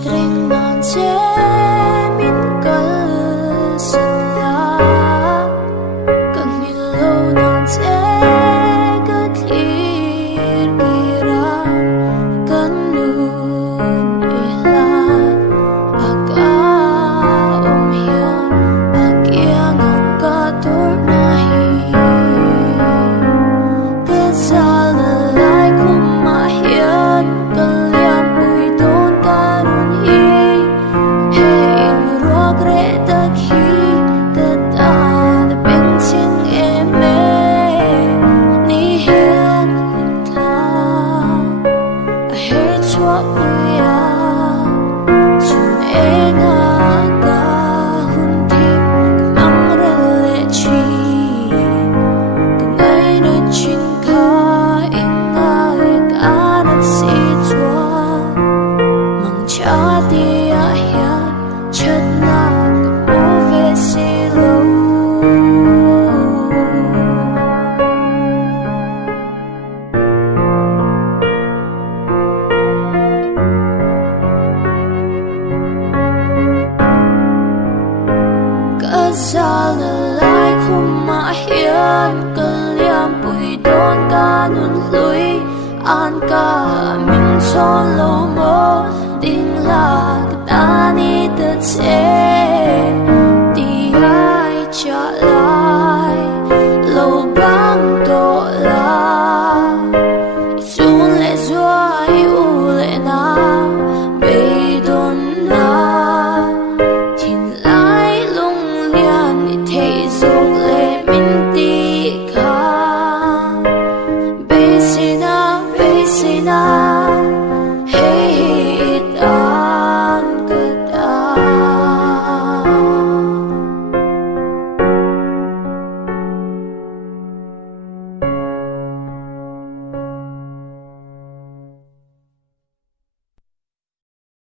ring non che min kal sala kan mi lo non che ka thir gira kan nun ilan aga hian akyang ang ka tur nahi ka sal na lai kum ma hian kalyam pui don karun hi hey ruak re tak hi ta ta na pen ching eme ni hian tla a he chua puya chun e nga ka hun thim mang re le chi kanai na chin kha inga ka na si chua mang cha ti a hian chat na ka mo ve si lo ka sal na lai khum ma hian kalyam pui don ka nun hlui an ka min chon lo mo ding la ka ta ni ta che